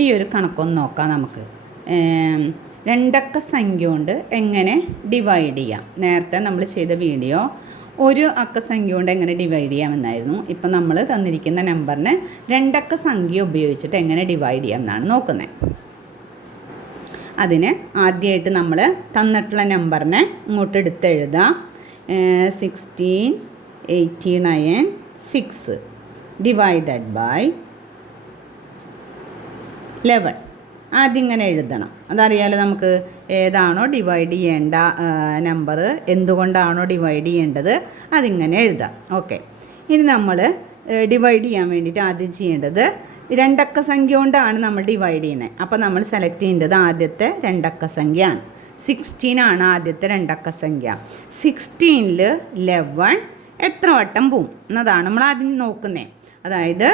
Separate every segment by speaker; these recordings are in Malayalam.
Speaker 1: ഈ ഒരു കണക്കൊന്ന് നോക്കാം നമുക്ക്. രണ്ടക്ക സംഖ്യ കൊണ്ട് എങ്ങനെ ഡിവൈഡ് ചെയ്യാം? നേരത്തെ നമ്മൾ ചെയ്ത വീഡിയോ ഒരു അക്ക സംഖ്യ കൊണ്ട് എങ്ങനെ ഡിവൈഡ് ചെയ്യാമെന്നായിരുന്നു. ഇപ്പം നമ്മൾ തന്നിരിക്കുന്ന നമ്പറിനെ രണ്ടക്ക സംഖ്യ ഉപയോഗിച്ചിട്ട് എങ്ങനെ ഡിവൈഡ് ചെയ്യാം എന്നാണ് നോക്കുന്നത് അതിന് ആദ്യമായിട്ട് നമ്മൾ തന്നിട്ടുള്ള നമ്പറിനെ ഇങ്ങോട്ട് എടുത്തെഴുതാം sixteen eighty nine six divided by eleven. ആദ്യം ഇങ്ങനെ എഴുതണം. അതറിയാലോ നമുക്ക് ഏതാണോ ഡിവൈഡ് ചെയ്യേണ്ട നമ്പർ എന്തുകൊണ്ടാണോ ഡിവൈഡ് ചെയ്യേണ്ടത് അതിങ്ങനെ എഴുതാം. ഓക്കെ ഇനി നമ്മൾ ഡിവൈഡ് ചെയ്യാൻ വേണ്ടിയിട്ട് ആദ്യം ചെയ്യേണ്ടത് രണ്ടക്ക സംഖ്യ കൊണ്ടാണ് നമ്മൾ ഡിവൈഡ് ചെയ്യുന്നത് അപ്പോൾ നമ്മൾ സെലക്ട് ചെയ്യേണ്ടത് ആദ്യത്തെ രണ്ടക്ക സംഖ്യയാണ്. സിക്സ്റ്റീൻ ആണ് ആദ്യത്തെ രണ്ടക്ക സംഖ്യ. സിക്സ്റ്റീനിൽ ലെവൺ എത്ര വട്ടം പോവും? എന്നതാണ് നമ്മൾ ആദ്യം നോക്കുന്നത് അതായത്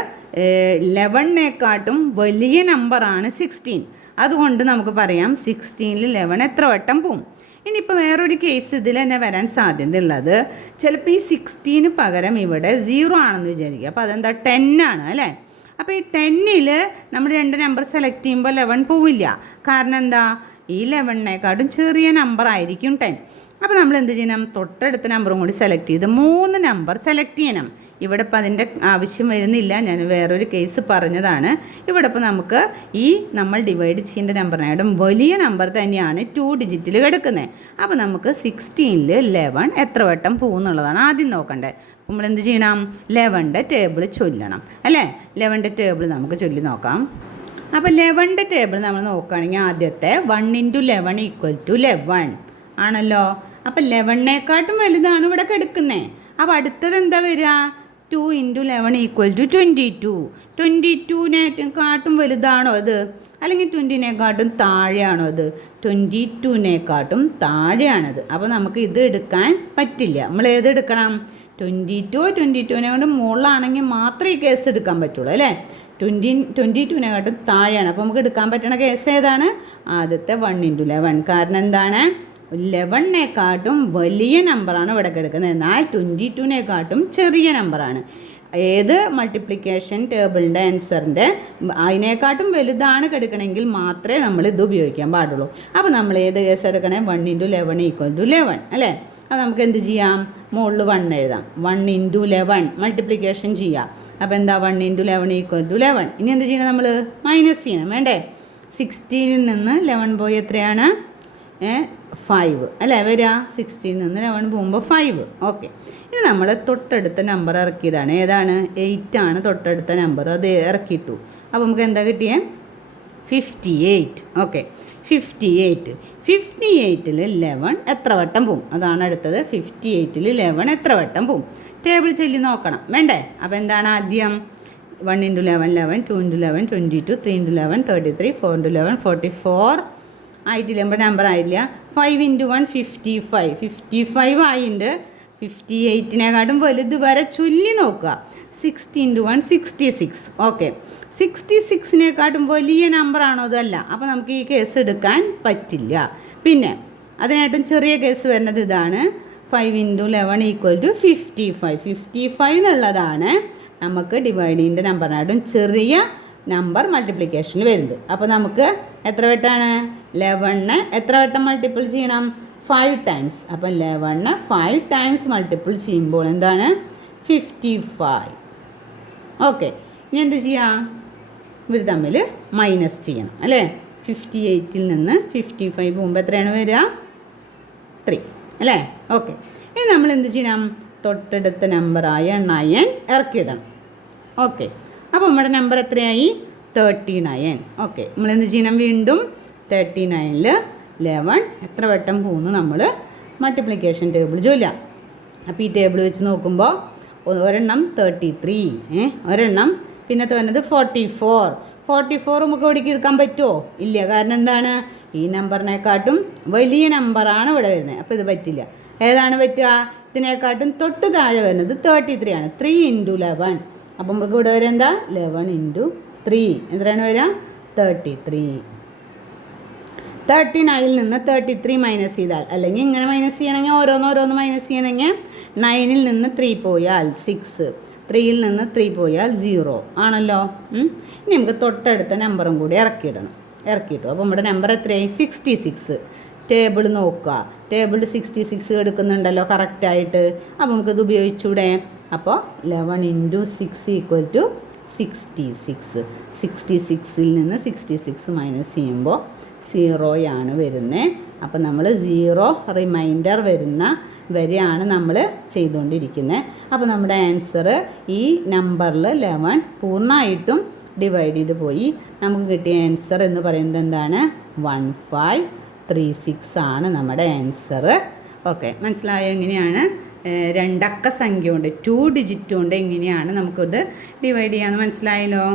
Speaker 1: ലെവണിനെക്കാട്ടും വലിയ നമ്പറാണ് സിക്സ്റ്റീൻ അതുകൊണ്ട് നമുക്ക് പറയാം സിക്സ്റ്റീനിൽ ലെവൺ എത്ര വട്ടം പോവും. ഇനിയിപ്പോൾ വേറൊരു കേസ് ഇതിൽ തന്നെ വരാൻ സാധ്യത സാധ്യതയുള്ളത്. ചിലപ്പോൾ ഈ സിക്സ്റ്റീന് പകരം ഇവിടെ സീറോ ആണെന്ന് വിചാരിക്കുക. അപ്പോൾ അതെന്താ? ടെൻ ആണ് അല്ലേ? അപ്പോൾ ഈ ടെന്നിൽ നമ്മൾ രണ്ട് നമ്പർ സെലക്ട് ചെയ്യുമ്പോൾ ലെവൻ പോവില്ല. കാരണം എന്താ? ഈ ലെവണിനെക്കാട്ടും ചെറിയ നമ്പർ ആയിരിക്കും ടെൻ അപ്പോൾ നമ്മൾ എന്ത് ചെയ്യണം? തൊട്ടടുത്ത നമ്പറും കൂടി സെലക്ട് ചെയ്ത് മൂന്ന് നമ്പർ സെലക്ട് ചെയ്യണം. ഇവിടെ ഇപ്പോൾ അതിന്റെ ആവശ്യം വരുന്നില്ല. ഞാൻ വേറൊരു കേസ് പറഞ്ഞതാണ്. ഇവിടെ ഇപ്പോൾ നമുക്ക് ഈ നമ്മൾ ഡിവൈഡ് ചെയ്യേണ്ട നമ്പറിനായിട്ടും വലിയ നമ്പർ തന്നെയാണ് ടു ഡിജിറ്റിൽ കിടക്കുന്നത് അപ്പോൾ നമുക്ക് സിക്സ്റ്റീനിൽ ലെവൺ എത്ര വട്ടം പോകുന്നുള്ളതാണ് ആദ്യം നോക്കണ്ടേ. നമ്മൾ എന്ത് ചെയ്യണം? ലെവന്റെ ടേബിൾ ചൊല്ലണം. അല്ലേ? ലെവന്റെ ടേബിൾ നമുക്ക് ചൊല്ലി നോക്കാം. അപ്പോൾ ലെവന്റെ ടേബിൾ നമ്മൾ നോക്കുകയാണെങ്കിൽ ആദ്യത്തെ one into eleven equal to eleven ആണല്ലോ? അപ്പോൾ ലെവണിനെക്കാട്ടും വലുതാണ് ഇവിടെ കിടക്കുന്നത് അപ്പോൾ അടുത്തത് എന്താ വരിക? Two into eleven equal to twenty two twenty ടുവിനെ കാട്ടും വലുതാണോ അത്? അല്ലെങ്കിൽ ട്വന്റിനെക്കാട്ടും താഴെയാണോ അത്? ട്വന്റി ടുവിനെക്കാട്ടും താഴെയാണത്. അപ്പോൾ നമുക്ക് ഇത് എടുക്കാൻ പറ്റില്ല. നമ്മൾ ഏതെടുക്കണം ട്വന്റി ടു ട്വന്റി ടുവിനെ കൊണ്ട് മുകളിലാണെങ്കിൽ മാത്രമേ ഈ കേസ് എടുക്കാൻ പറ്റുള്ളൂ അല്ലേ? ട്വന്റി ട്വന്റി ടുവിനെക്കാട്ടും താഴെയാണ്. അപ്പോൾ നമുക്ക് എടുക്കാൻ പറ്റുന്ന കേസ് ഏതാണ്? ആദ്യത്തെ വൺ ഇന്റു ലെവൻ കാരണം എന്താണ്? ലെവണിനെക്കാട്ടും വലിയ നമ്പറാണ് ഇവിടെ കിടക്കുന്നത്. എന്നാൽ ട്വന്റി ടുവിനെക്കാട്ടും ചെറിയ നമ്പറാണ്. ഏത് മൾട്ടിപ്ലിക്കേഷൻ ടേബിളിന്റെ ആൻസറിന്റെ അതിനേക്കാട്ടും വലുതാണ് കിടക്കണമെങ്കിൽ മാത്രമേ നമ്മൾ ഇത് ഉപയോഗിക്കാൻ പാടുള്ളൂ. അപ്പോൾ നമ്മൾ ഏത് കേസ് എടുക്കണേ? One into eleven equal to eleven അല്ലേ? അപ്പോൾ നമുക്ക് എന്ത് ചെയ്യാം? മുകളിൽ വൺ എഴുതാം. വൺ ഇന്റു ലെവൺ മൾട്ടിപ്ലിക്കേഷൻ ചെയ്യാം. അപ്പോൾ എന്താ? One into eleven equal to eleven ഇനി എന്ത് ചെയ്യണം നമ്മൾ? മൈനസ് ചെയ്യണം. വേണ്ടേ? സിക്സ്റ്റീനിൽ നിന്ന് ലെവൺ പോയി എത്രയാണ്? ഫൈവ് അല്ലേ? വരിക സിക്സ്റ്റീൻ നിന്ന് ലെവൻ പോകുമ്പോൾ ഫൈവ് ഓക്കെ ഇനി നമ്മൾ തൊട്ടടുത്ത നമ്പർ ഇറക്കിയതാണ്. ഏതാണ്? എയ്റ്റ് ആണ് തൊട്ടടുത്ത നമ്പർ അത് ഇറക്കിയിട്ടു. അപ്പോൾ നമുക്ക് എന്താ കിട്ടിയേ? Fifty eight okay fifty eight fifty എയ്റ്റിൽ eleven എത്ര വട്ടം പോവും? അതാണ് അടുത്തത്. ഫിഫ്റ്റി എയ്റ്റിൽ ലെവൻ എത്ര വട്ടം പോവും? ടേബിൾ ചൊല്ലി നോക്കണം. വേണ്ടേ? അപ്പോൾ എന്താണ് ആദ്യം? One into eleven eleven two into eleven twenty two three into eleven thirty three four into eleven forty four ആയിട്ടില്ല നമ്പർ ആയില്ല? Five into one fifty five fifty five ആയിട്ടുണ്ട് ഫിഫ്റ്റി എയ്റ്റിനെക്കാട്ടും വലുത് വരെ ചൊല്ലി നോക്കുക. Sixty into one sixty six okay sixty സിക്സിനെക്കാട്ടും വലിയ നമ്പറാണോ അതല്ല. അപ്പോൾ നമുക്ക് ഈ കേസ് എടുക്കാൻ പറ്റില്ല. പിന്നെ അതിനായിട്ടും ചെറിയ കേസ് വരുന്നത് ഇതാണ്. Five into eleven equal to fifty five fifty five എന്നുള്ളതാണ് നമുക്ക് ഡിവൈഡിന്റെ നമ്പറിനായിട്ടും ചെറിയ നമ്പർ മൾട്ടിപ്ലിക്കേഷൻ വരുന്നത്. അപ്പോൾ നമുക്ക് എത്ര വട്ടമാണ് ലെവണ്ണ് എത്ര വട്ടം മൾട്ടിപ്പിൾ ചെയ്യണം? ഫൈവ് ടൈംസ് അപ്പം ലെവണ്ണ് ഫൈവ് ടൈംസ് മൾട്ടിപ്പിൾ ചെയ്യുമ്പോൾ എന്താണ്? ഫിഫ്റ്റി ഫൈവ് ഓക്കെ ഇനി എന്ത് ചെയ്യാം? ഇവർ തമ്മിൽ മൈനസ് ചെയ്യണം അല്ലേ? ഫിഫ്റ്റി എയ്റ്റിൽ നിന്ന് ഫിഫ്റ്റി ഫൈവ് പോകുമ്പോൾ എത്രയാണ് വരിക? ത്രീ അല്ലേ? ഓക്കെ ഇനി നമ്മൾ എന്ത് ചെയ്യണം? തൊട്ടടുത്ത നമ്പറായ നയൻ ഇറക്കിയിടണം. ഓക്കെ അപ്പോൾ നമ്മുടെ നമ്പർ എത്രയായി? തേർട്ടി നയൻ ഓക്കെ നമ്മൾ എന്ത് ചെയ്യണം? വീണ്ടും തേർട്ടി നയനിൽ ലെവൻ എത്ര വട്ടം പോകുന്നു നമ്മൾ മൾട്ടിപ്ലിക്കേഷൻ ടേബിൾ ജോലിയ അപ്പോൾ ഈ ടേബിൾ വെച്ച് നോക്കുമ്പോൾ ഒരെണ്ണം തേർട്ടി ത്രീ ഏഹ് ഒരെണ്ണം. പിന്നത്തെ വന്നത് ഫോർട്ടി ഫോർ ഫോർട്ടി ഫോർ നമുക്ക് ഇവിടേക്ക് എടുക്കാൻ പറ്റുമോ ഇല്ല. കാരണം എന്താണ്? ഈ നമ്പറിനെക്കാട്ടും വലിയ നമ്പറാണ് ഇവിടെ വരുന്നത്. അപ്പോൾ ഇത് പറ്റില്ല. ഏതാണ് പറ്റുക? ഇതിനെക്കാട്ടും തൊട്ട് താഴെ വരുന്നത് തേർട്ടി ത്രീ ആണ്. ത്രീ ഇന്റു ലെവൻ അപ്പം നമുക്ക് ഇവിടെ വരെ എന്താ? ലെവൻ ഇന്റു ത്രീ എത്രയാണ് വരിക? തേർട്ടി ത്രീ തേർട്ടി നയനിൽ നിന്ന് തേർട്ടി ത്രീ മൈനസ് ചെയ്താൽ അല്ലെങ്കിൽ ഇങ്ങനെ മൈനസ് ചെയ്യണമെങ്കിൽ ഓരോന്ന് ഓരോന്ന് മൈനസ് ചെയ്യണമെങ്കിൽ നയനിൽ നിന്ന് ത്രീ പോയാൽ സിക്സ് ത്രീയിൽ നിന്ന് ത്രീ പോയാൽ സീറോ ആണല്ലോ? ഇനി നമുക്ക് തൊട്ടടുത്ത നമ്പറും കൂടി ഇറക്കിയിടണം. ഇറക്കിയിട്ടു. അപ്പോൾ നമ്മുടെ നമ്പർ എത്രയായി? സിക്സ്റ്റി സിക്സ് ടേബിൾ നോക്കുക. ടേബിൾ സിക്സ്റ്റി സിക്സ് എടുക്കുന്നുണ്ടല്ലോ കറക്റ്റായിട്ട് അപ്പോൾ നമുക്കിത് ഉപയോഗിച്ചൂടെ? അപ്പോൾ eleven into six equal to sixty six sixty സിക്സിൽ നിന്ന് സിക്സ്റ്റി സിക്സ് മൈനസ് ചെയ്യുമ്പോൾ സീറോയാണ് വരുന്നത് അപ്പോൾ നമ്മൾ സീറോ റിമൈൻഡർ വരുന്ന വരെയാണ് നമ്മൾ ചെയ്തുകൊണ്ടിരിക്കുന്നത് അപ്പോൾ നമ്മുടെ ആൻസർ ഈ നമ്പറിൽ ലെവൻ പൂർണമായിട്ടും ഡിവൈഡ് ചെയ്ത് പോയി. നമുക്ക് കിട്ടിയ ആൻസർ എന്ന് പറയുന്നത് എന്താണ്? വൺ ഫൈവ് ത്രീ സിക്സ് ആണ് നമ്മുടെ ആൻസർ ഓക്കെ മനസ്സിലായോ? എങ്ങനെയാണ്? രണ്ടക്ക സംഖ്യ ഉണ്ട് ടു ഡിജിറ്റ് കൊണ്ട് എങ്ങനെയാണ് നമുക്കിത് ഡിവൈഡ് ചെയ്യാമെന്ന് മനസ്സിലായല്ലോ?